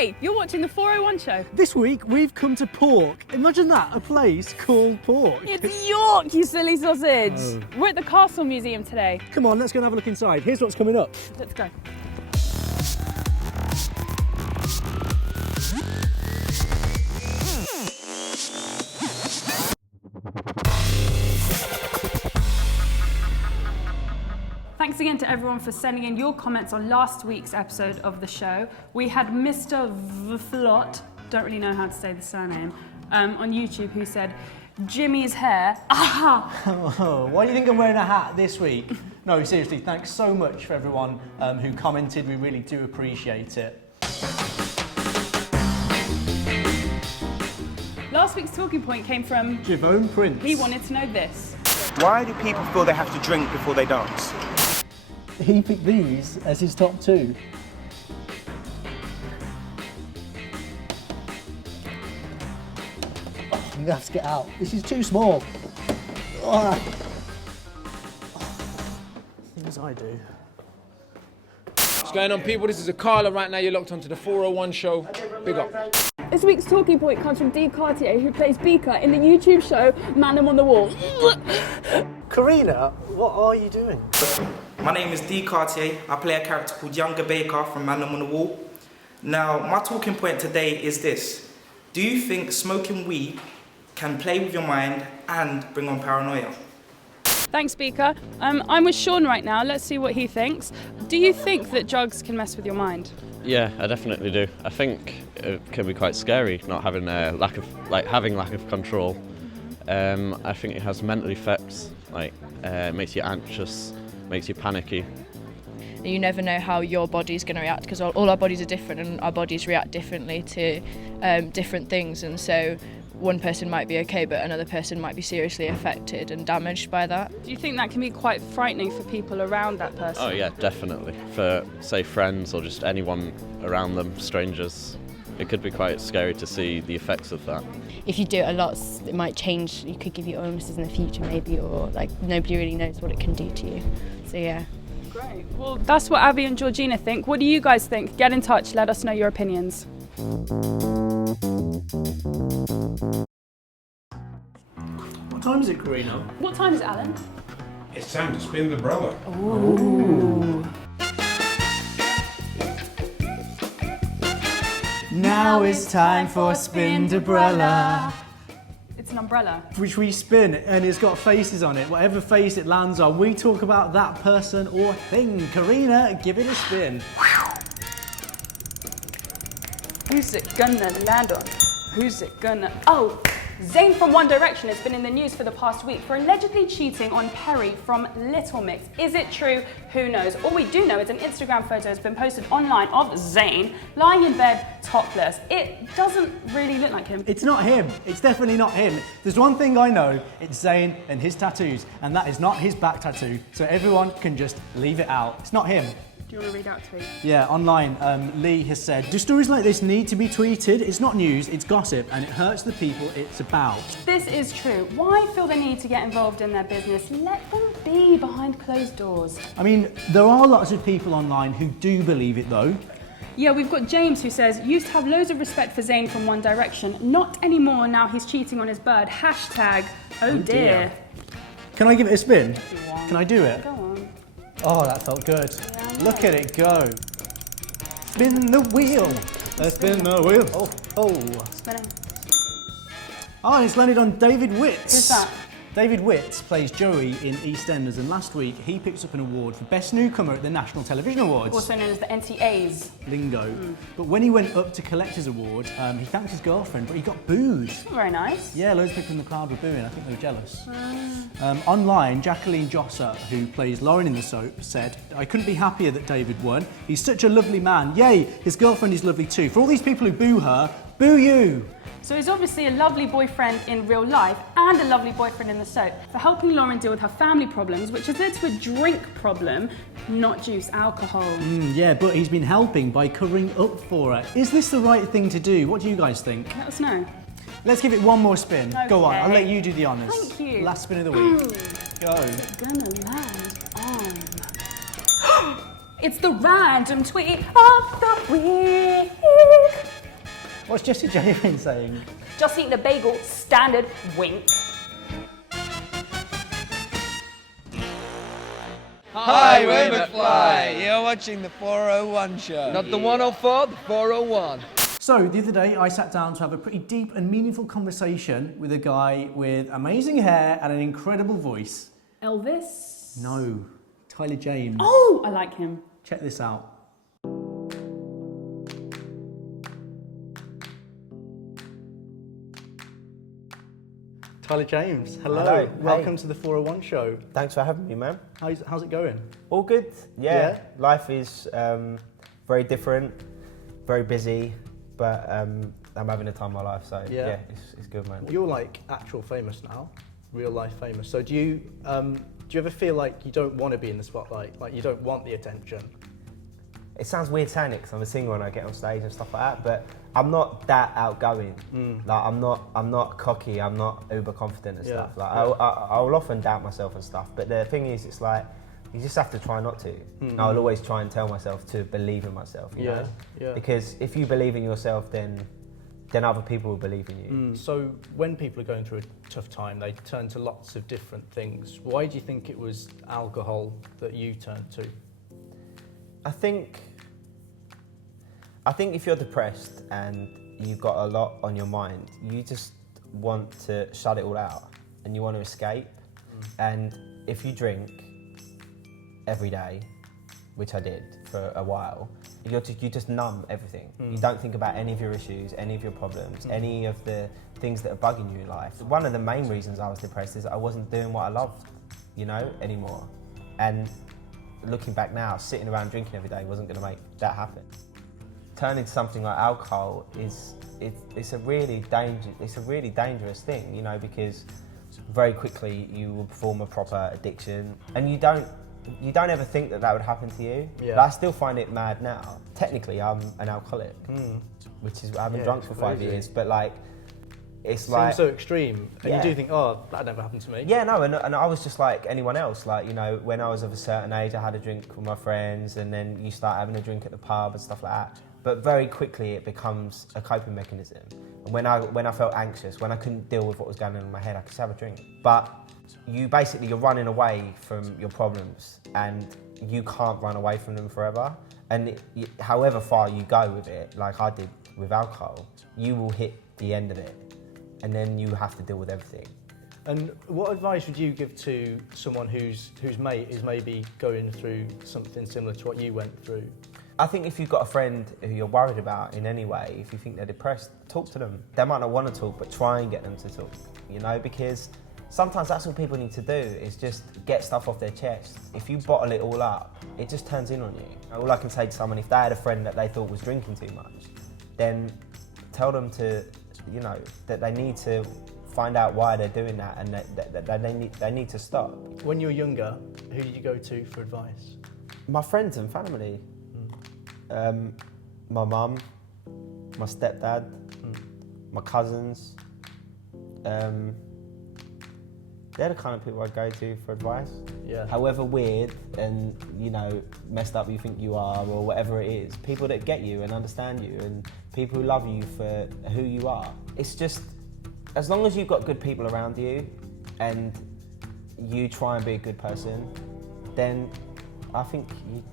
Hey, you're watching the 401 show. This week we've come to Pork. Imagine that, a place called Pork. It's York, you silly sausage. Oh. We're at the Castle Museum today. Come on, let's go and have a look inside. Here's what's coming up. Let's go. Thanks again to everyone for sending in your comments on last week's episode of the show. We had Mr. Vflot, don't really know how to say the surname, on YouTube who said, Jimmy's hair, aha! Oh, why do you think I'm wearing a hat this week? No, seriously, thanks so much for everyone who commented. We really do appreciate it. Last week's talking point came from Javone Prince. He wanted to know this. Why do people feel they have to drink before they dance? He picked these as his top two. Oh, I'm gonna have to get out. This is too small. Oh. Things I do. What's going on, people? This is Akala. Right now you're locked onto the 401 show. Big up. This week's talking point comes from D. Cartier, who plays Beaker in the YouTube show Mandem on the Wall. Karina, what are you doing? My name is D. Cartier. I play a character called Younger Baker from Mandem on the Wall. Now, my talking point today is this. Do you think smoking weed can play with your mind and bring on paranoia? Thanks, Beaker. I'm with Sean right now. Let's see what he thinks. Do you think that drugs can mess with your mind? Yeah, I definitely do. I think it can be quite scary not having lack of control. I think it has mental effects, like it makes you anxious, makes you panicky. You never know how your body's going to react because all our bodies are different and our bodies react differently to different things, and so one person might be okay but another person might be seriously affected and damaged by that. Do you think that can be quite frightening for people around that person? Oh yeah, definitely. For, say, friends or just anyone around them, strangers, it could be quite scary to see the effects of that. If you do it a lot, it might change. You could give you illnesses in the future maybe, or like nobody really knows what it can do to you. So yeah. Great. Well, that's what Abby and Georgina think. What do you guys think? Get in touch. Let us know your opinions. What time is it, Karina? What time is it, Alan? It's time to spin the umbrella. Ooh. Now it's time for Spin the Umbrella. It's an umbrella. Which we spin and it's got faces on it. Whatever face it lands on, we talk about that person or thing. Karina, give it a spin. Who's it gonna land on? Who's it gonna... Oh! Zayn from One Direction has been in the news for the past week for allegedly cheating on Perrie from Little Mix. Is it true? Who knows? All we do know is an Instagram photo has been posted online of Zayn lying in bed topless. It doesn't really look like him. It's not him. It's definitely not him. There's one thing I know, it's Zayn and his tattoos, and that is not his back tattoo, so everyone can just leave it out. It's not him. Do you want to read out to me? Yeah, online, Lee has said, do stories like this need to be tweeted? It's not news, it's gossip, and it hurts the people it's about. This is true. Why feel the need to get involved in their business? Let them be behind closed doors. I mean, there are lots of people online who do believe it though. Yeah, we've got James who says, used to have loads of respect for Zayn from One Direction. Not anymore, now he's cheating on his bird. Hashtag, oh dear. Can I give it a spin? If you want. Can I do it? Go on. Oh, that felt good. Yeah, look at it go. Spin the wheel. Let's spin the wheel. Oh, oh. Spin it. Oh, and it's landed on David Witts. Who's that? David Witts plays Joey in EastEnders, and last week he picks up an award for Best Newcomer at the National Television Awards. Also known as the NTAs. Lingo. But when he went up to collect his award, he thanked his girlfriend, but he got booed. Very nice. Yeah, loads of people in the crowd were booing. I think they were jealous. Online, Jacqueline Josser, who plays Lauren in the soap, said, I couldn't be happier that David won. He's such a lovely man. Yay, his girlfriend is lovely too. For all these people who boo her, boo you. So he's obviously a lovely boyfriend in real life and a lovely boyfriend in the soap for helping Lauren deal with her family problems, which has led to a drink problem, not juice, alcohol. Yeah, but he's been helping by covering up for her. Is this the right thing to do? What do you guys think? Let us know. Let's give it one more spin. Okay. Go on, I'll let you do the honours. Thank you. Last spin of the week. Go. Is it gonna land on? It's the random tweet of the week. What's Jessie J been saying? Just eating a bagel, standard, wink. Hi, we're McFly. You're watching the 401 show. Not the 104, the 401. So, the other day I sat down to have a pretty deep and meaningful conversation with a guy with amazing hair and an incredible voice. Elvis? No, Tyler James. Oh, I like him. Check this out. Tyler James, hello. Hello. Welcome Hey. to the 401 show. Thanks for having me, man. How's it going? All good. Yeah. Yeah? Life is very different, very busy, but I'm having a time of my life, so yeah, it's good, man. You're like actual famous now, real life famous. So do you ever feel like you don't want to be in the spotlight, like you don't want the attention? It sounds weird saying it because I'm a singer and I get on stage and stuff like that, but I'm not that outgoing. Like I'm not cocky. I'm not uber confident and stuff. Like I'll often doubt myself and stuff. But the thing is, it's like you just have to try not to. And I'll always try and tell myself to believe in myself. You know? Yeah. Because if you believe in yourself, then other people will believe in you. So when people are going through a tough time, they turn to lots of different things. Why do you think it was alcohol that you turned to? I think if you're depressed and you've got a lot on your mind, you just want to shut it all out and you want to escape. And if you drink every day, which I did for a while, you just numb everything. You don't think about any of your issues, any of your problems, any of the things that are bugging you in life. One of the main reasons I was depressed is I wasn't doing what I loved, anymore. And looking back now, sitting around drinking every day wasn't going to make that happen. Turning to something like alcohol it's a really dangerous thing, because very quickly you will form a proper addiction, and you don't ever think that would happen to you. Yeah. But I still find it mad now. Technically, I'm an alcoholic, which is I haven't drunk for 5 years, but like it's Seems like so extreme, and you do think, oh, that never happened to me. Yeah, no, and I was just like anyone else. Like, when I was of a certain age, I had a drink with my friends, and then you start having a drink at the pub and stuff like that. But very quickly, it becomes a coping mechanism. And when I felt anxious, when I couldn't deal with what was going on in my head, I could just have a drink. But you're running away from your problems, and you can't run away from them forever. And however far you go with it, like I did with alcohol, you will hit the end of it. And then you have to deal with everything. And what advice would you give to someone whose mate is maybe going through something similar to what you went through? I think if you've got a friend who you're worried about in any way, if you think they're depressed, talk to them. They might not want to talk, but try and get them to talk, because sometimes that's all people need to do is just get stuff off their chest. If you bottle it all up, it just turns in on you. All I can say to someone, if they had a friend that they thought was drinking too much, then tell them to, that they need to find out why they're doing that, and that they need to stop. When you were younger, who did you go to for advice? My friends and family. My mum, my stepdad, my cousins. They're the kind of people I'd go to for advice. Yeah. However weird and, messed up you think you are, or whatever it is, people that get you and understand you, and people who love you for who you are. It's just, as long as you've got good people around you and you try and be a good person, then I think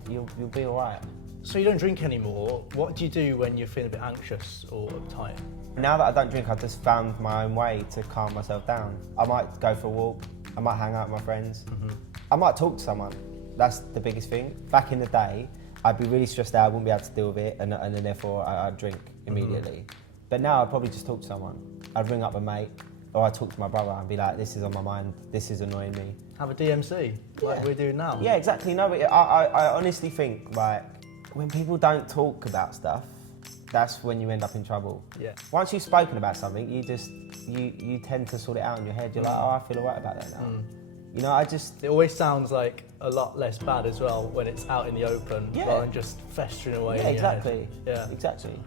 you'll be all right. So you don't drink anymore. What do you do when you're feeling a bit anxious or uptight? Now that I don't drink, I've just found my own way to calm myself down. I might go for a walk, I might hang out with my friends, I might talk to someone. That's the biggest thing. Back in the day, I'd be really stressed out, I wouldn't be able to deal with it, and then therefore I'd drink immediately. But now I'd probably just talk to someone. I'd ring up a mate, or I'd talk to my brother and be like, this is on my mind, this is annoying me. Have a DMC, like we're doing now. Yeah, exactly. No, but I honestly think, like, when people don't talk about stuff, that's when you end up in trouble. Yeah. Once you've spoken about something, you tend to sort it out in your head. You're like, oh, I feel alright about that now. It always sounds like a lot less bad as well when it's out in the open, rather than just festering away. Yeah, in exactly. Your head. Yeah, exactly.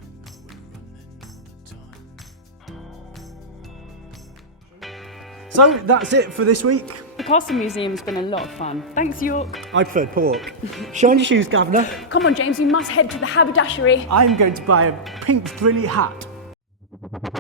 So that's it for this week. The Castle Museum's been a lot of fun. Thanks, York. I preferred pork. Shine your shoes, Governor. Come on, James, we must head to the haberdashery. I'm going to buy a pink frilly hat. Bye.